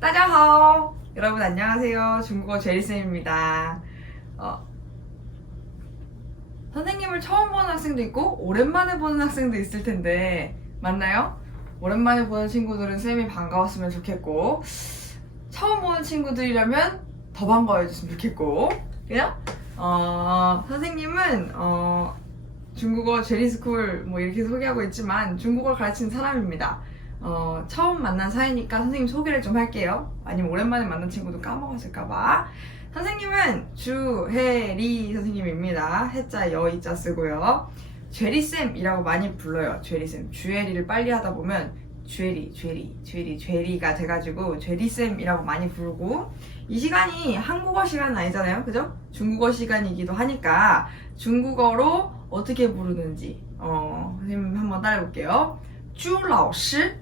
따자하오! 여러분 안녕하세요. 중국어 제리쌤입니다. 선생님을 처음 보는 학생도 있고 오랜만에 보는 학생도 있을 텐데 맞나요? 오랜만에 보는 친구들은 쌤이 반가웠으면 좋겠고 처음 보는 친구들이라면 더 반가워해줬으면 좋겠고 그냥 선생님은 중국어 제리스쿨 뭐 이렇게 소개하고 있지만 중국어를 가르치는 사람입니다. 처음 만난 사이니까 선생님 소개를 좀 할게요. 아니면 오랜만에 만난 친구도 까먹었을까봐. 선생님은 주혜리 선생님입니다. 해자 여이자 쓰고요. 죄리쌤이라고 많이 불러요. 죄리쌤. 주혜리를 빨리 하다 보면 죄리가 돼가지고 죄리쌤이라고 많이 부르고 이 시간이 한국어 시간은 아니잖아요. 그죠? 중국어 시간이기도 하니까 중국어로 어떻게 부르는지 선생님 한번 따라해볼게요. 朱老师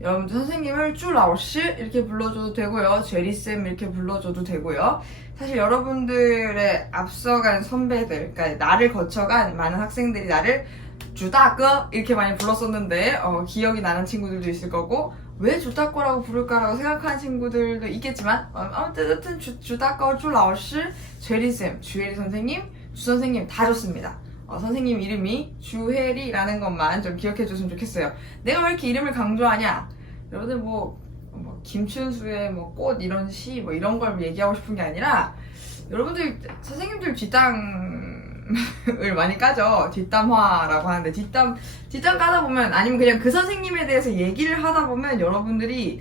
여러분들 선생님을 朱老师 이렇게 불러줘도 되고요. 제리쌤 이렇게 불러줘도 되고요. 사실 여러분들의 앞서간 선배들, 그러니까 나를 거쳐간 많은 학생들이 나를 주다꺼 이렇게 많이 불렀었는데 기억이 나는 친구들도 있을 거고 왜 주다꺼라고 부를까라고 생각하는 친구들도 있겠지만 아무튼 주다꺼, 朱老师, 제리쌤, 주혜리 선생님, 주선생님 다 좋습니다. 선생님 이름이 주혜리라는 것만 좀 기억해 줬으면 좋겠어요. 내가 왜 이렇게 이름을 강조하냐? 여러분들 뭐 김춘수의 뭐 꽃 이런 시 뭐 이런 걸 얘기하고 싶은 게 아니라 여러분들 선생님들 뒷담을 많이 까죠. 뒷담화라고 하는데 뒷담 까다 보면 아니면 그냥 그 선생님에 대해서 얘기를 하다 보면 여러분들이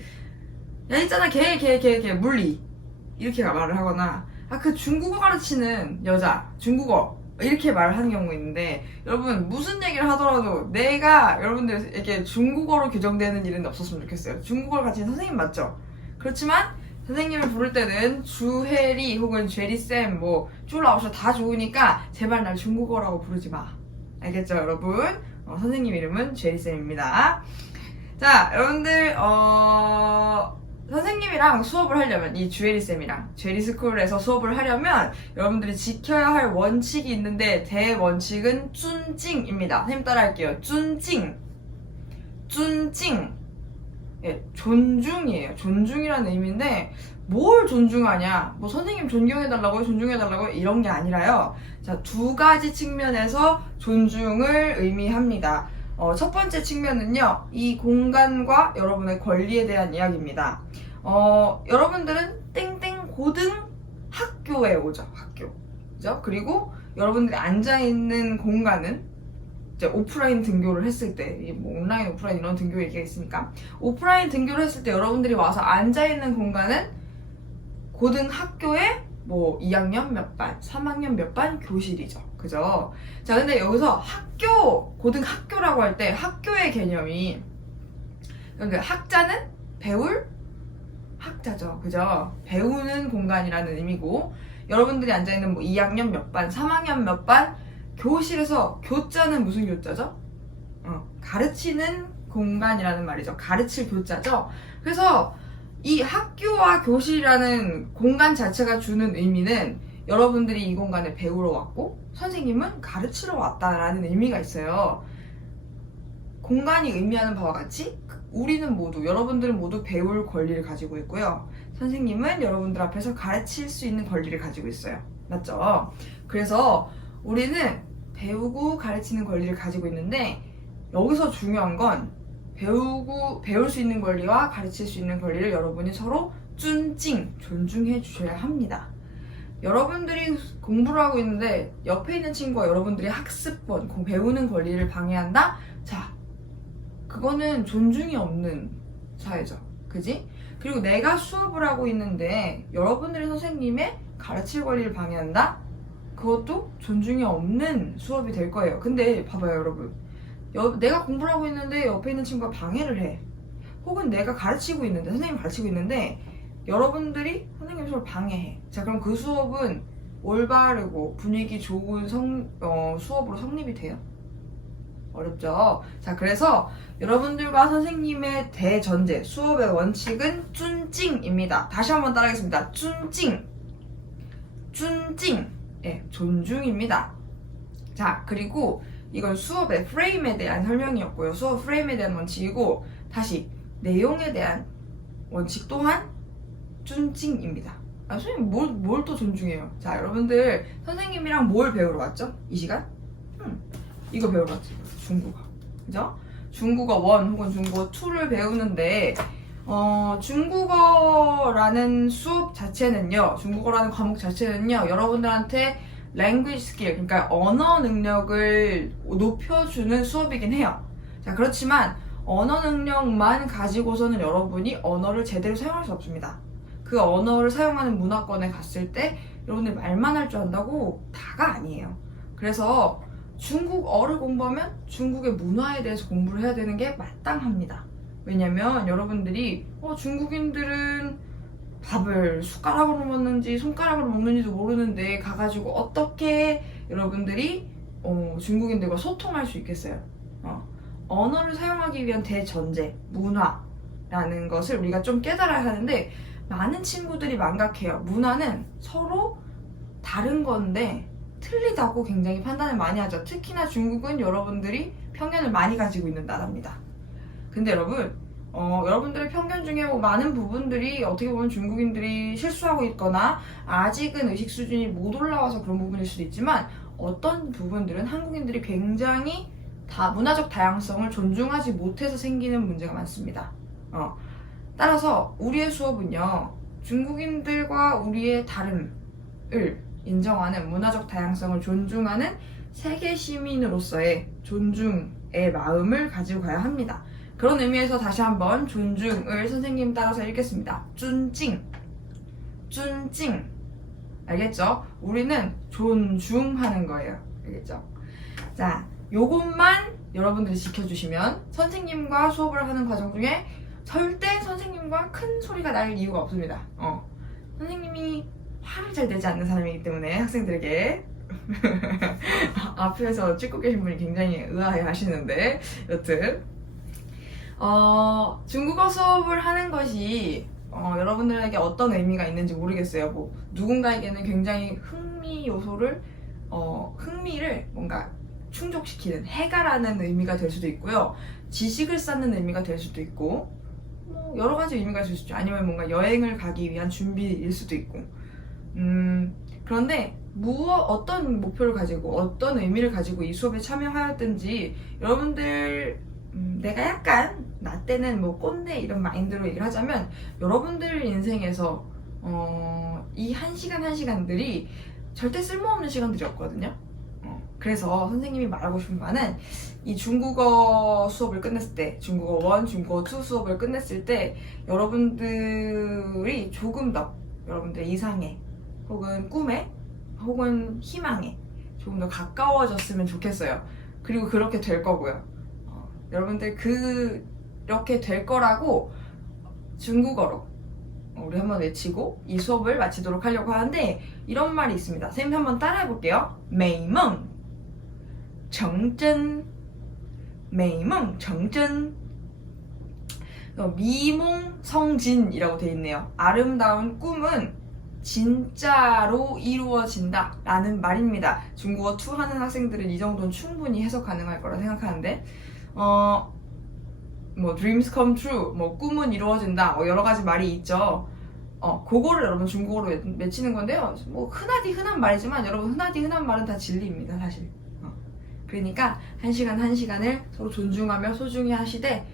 야 있잖아 걔 물리 이렇게 말을 하거나 그 중국어 가르치는 여자 중국어 이렇게 말을 하는 경우가 있는데 여러분 무슨 얘기를 하더라도 내가 여러분들에게 중국어로 규정되는 일은 없었으면 좋겠어요. 중국어를 가르치는 선생님 맞죠? 그렇지만 선생님을 부를 때는 주혜리 혹은 죄리쌤 뭐 쭈라오셔 다 좋으니까 제발 날 중국어라고 부르지 마. 알겠죠 여러분? 선생님 이름은 죄리쌤입니다. 자 여러분들 선생님이랑 수업을 하려면 이 주혜리쌤이랑 제리스쿨에서 수업을 하려면 여러분들이 지켜야 할 원칙이 있는데 대원칙은 쭌찡입니다. 선생님 따라할게요. 쭌찡 예, 존중이에요. 존중이라는 의미인데 뭘 존중하냐 뭐 선생님 존경해달라고요 존중해달라고요 이런 게 아니라요. 자, 두 가지 측면에서 존중을 의미합니다. 첫 번째 측면은요, 이 공간과 여러분의 권리에 대한 이야기입니다. 여러분들은 땡땡 고등 학교에 오죠. 학교. 그죠? 그리고 여러분들이 앉아있는 공간은 이제 오프라인 등교를 했을 때, 뭐 온라인, 오프라인 이런 등교 얘기가 있으니까, 오프라인 등교를 했을 때 여러분들이 와서 앉아있는 공간은 고등학교의 뭐 2학년 몇 반, 3학년 몇 반 교실이죠. 그죠? 자, 근데 여기서 고등학교라고 할 때 학교의 개념이 그러니까 학자는 배울 학자죠. 그죠? 배우는 공간이라는 의미고 여러분들이 앉아있는 뭐 2학년 몇 반, 3학년 몇 반 교실에서 교자는 무슨 교자죠? 가르치는 공간이라는 말이죠. 가르칠 교자죠. 그래서 이 학교와 교실이라는 공간 자체가 주는 의미는 여러분들이 이 공간에 배우러 왔고 선생님은 가르치러 왔다라는 의미가 있어요. 공간이 의미하는 바와 같이 우리는 모두 여러분들은 모두 배울 권리를 가지고 있고요. 선생님은 여러분들 앞에서 가르칠 수 있는 권리를 가지고 있어요. 맞죠? 그래서 우리는 배우고 가르치는 권리를 가지고 있는데 여기서 중요한 건 배울 수 있는 권리와 가르칠 수 있는 권리를 여러분이 서로 존중해 주셔야 합니다. 여러분들이 공부를 하고 있는데 옆에 있는 친구가 여러분들이 학습권, 배우는 권리를 방해한다? 자, 그거는 존중이 없는 사회죠. 그지? 그리고 내가 수업을 하고 있는데 여러분들이 선생님의 가르칠 권리를 방해한다? 그것도 존중이 없는 수업이 될 거예요. 근데 봐봐요 여러분. 내가 공부를 하고 있는데 옆에 있는 친구가 방해를 해. 혹은 내가 가르치고 있는데 선생님이 가르치고 있는데 여러분들이 선생님 수업을 방해해. 자, 그럼 그 수업은 올바르고 분위기 좋은 수업으로 성립이 돼요? 어렵죠? 자, 그래서 여러분들과 선생님의 대전제, 수업의 원칙은 쭌찡입니다. 다시 한번 따라하겠습니다. 쭌찡. 예, 존중입니다. 자, 그리고 이건 수업의 프레임에 대한 설명이었고요. 수업 프레임에 대한 원칙이고 다시 내용에 대한 원칙 또한 존칭입니다. 선생님 뭘 또 존중해요? 자, 여러분들 선생님이랑 뭘 배우러 왔죠? 이 시간? 이거 배우러 왔죠. 중국어. 그죠? 중국어 1 혹은 중국어 2를 배우는데 중국어라는 수업 자체는요, 중국어라는 과목 자체는요, 여러분들한테 language skill, 그러니까 언어 능력을 높여주는 수업이긴 해요. 자, 그렇지만 언어 능력만 가지고서는 여러분이 언어를 제대로 사용할 수 없습니다. 그 언어를 사용하는 문화권에 갔을 때 여러분들 말만 할 줄 안다고 다가 아니에요. 그래서 중국어를 공부하면 중국의 문화에 대해서 공부를 해야 되는 게 마땅합니다. 왜냐면 여러분들이 중국인들은 밥을 숟가락으로 먹는지 손가락으로 먹는지도 모르는데 가가지고 어떻게 여러분들이 중국인들과 소통할 수 있겠어요? 언어를 사용하기 위한 대전제, 문화라는 것을 우리가 좀 깨달아야 하는데 많은 친구들이 망각해요. 문화는 서로 다른 건데 틀리다고 굉장히 판단을 많이 하죠. 특히나 중국은 여러분들이 편견을 많이 가지고 있는 나라입니다. 근데 여러분, 여러분들의 편견 중에 많은 부분들이 어떻게 보면 중국인들이 실수하고 있거나 아직은 의식 수준이 못 올라와서 그런 부분일 수도 있지만 어떤 부분들은 한국인들이 굉장히 문화적 다양성을 존중하지 못해서 생기는 문제가 많습니다. 따라서 우리의 수업은요, 중국인들과 우리의 다름을 인정하는 문화적 다양성을 존중하는 세계 시민으로서의 존중의 마음을 가지고 가야 합니다. 그런 의미에서 다시 한번 존중을 선생님 따라서 읽겠습니다. 존칭, 존칭. 알겠죠? 우리는 존중하는 거예요. 알겠죠? 자, 요것만 여러분들이 지켜주시면 선생님과 수업을 하는 과정 중에 절대 선생님과 큰 소리가 날 이유가 없습니다. 선생님이 화를 잘 내지 않는 사람이기 때문에 학생들에게 앞에서 찍고 계신 분이 굉장히 의아해 하시는데 여튼 중국어 수업을 하는 것이 여러분들에게 어떤 의미가 있는지 모르겠어요. 누군가에게는 굉장히 흥미를 뭔가 충족시키는, 해가라는 의미가 될 수도 있고요. 지식을 쌓는 의미가 될 수도 있고, 여러 가지 의미가 있을 수도 있죠. 아니면 뭔가 여행을 가기 위한 준비일 수도 있고. 그런데 어떤 목표를 가지고 어떤 의미를 가지고 이 수업에 참여하였든지 여러분들 내가 약간 나 때는 꼰대 이런 마인드로 얘기를 하자면 여러분들 인생에서 이 한 시간들이 절대 쓸모없는 시간들이었거든요. 그래서 선생님이 말하고 싶은 바는 이 중국어 수업을 끝냈을 때, 중국어 1, 중국어 2 수업을 끝냈을 때 여러분들이 조금 더 여러분들 이상에 혹은 꿈에 혹은 희망에 조금 더 가까워졌으면 좋겠어요. 그리고 그렇게 될 거고요. 여러분들 그렇게 될 거라고 중국어로 우리 한번 외치고 이 수업을 마치도록 하려고 하는데 이런 말이 있습니다. 선생님 한번 따라해 볼게요. 美梦成真美梦成真미몽성진이라고 돼 있네요. 아름다운 꿈은 진짜로 이루어진다 라는 말입니다. 중국어 2 하는 학생들은 이 정도는 충분히 해석 가능할 거라 생각하는데 dreams come true, 꿈은 이루어진다, 여러 가지 말이 있죠. 그거를 여러분 중국어로 외치는 건데요. 흔하디 흔한 말이지만 여러분 흔하디 흔한 말은 다 진리입니다, 사실. 그러니까 한 시간을 서로 존중하며 소중히 하시되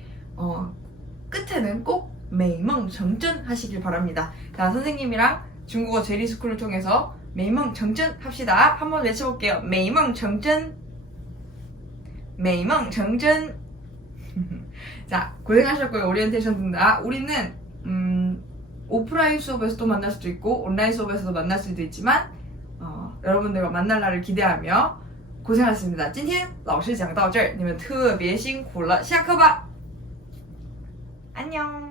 끝에는 꼭 美梦成真 하시길 바랍니다. 자, 선생님이랑 중국어 제리스쿨을 통해서 美梦成真 합시다. 한번 외쳐볼게요. 美梦成真美梦成真자, 고생하셨고요. 오리엔테이션 등다. 우리는 오프라인 수업에서도 만날 수도 있고 온라인 수업에서도 만날 수도 있지만 여러분들과 만날 날을 기대하며 고생하셨습니다. 今天老师讲到这儿，你们特别辛苦了，下课吧，安녕。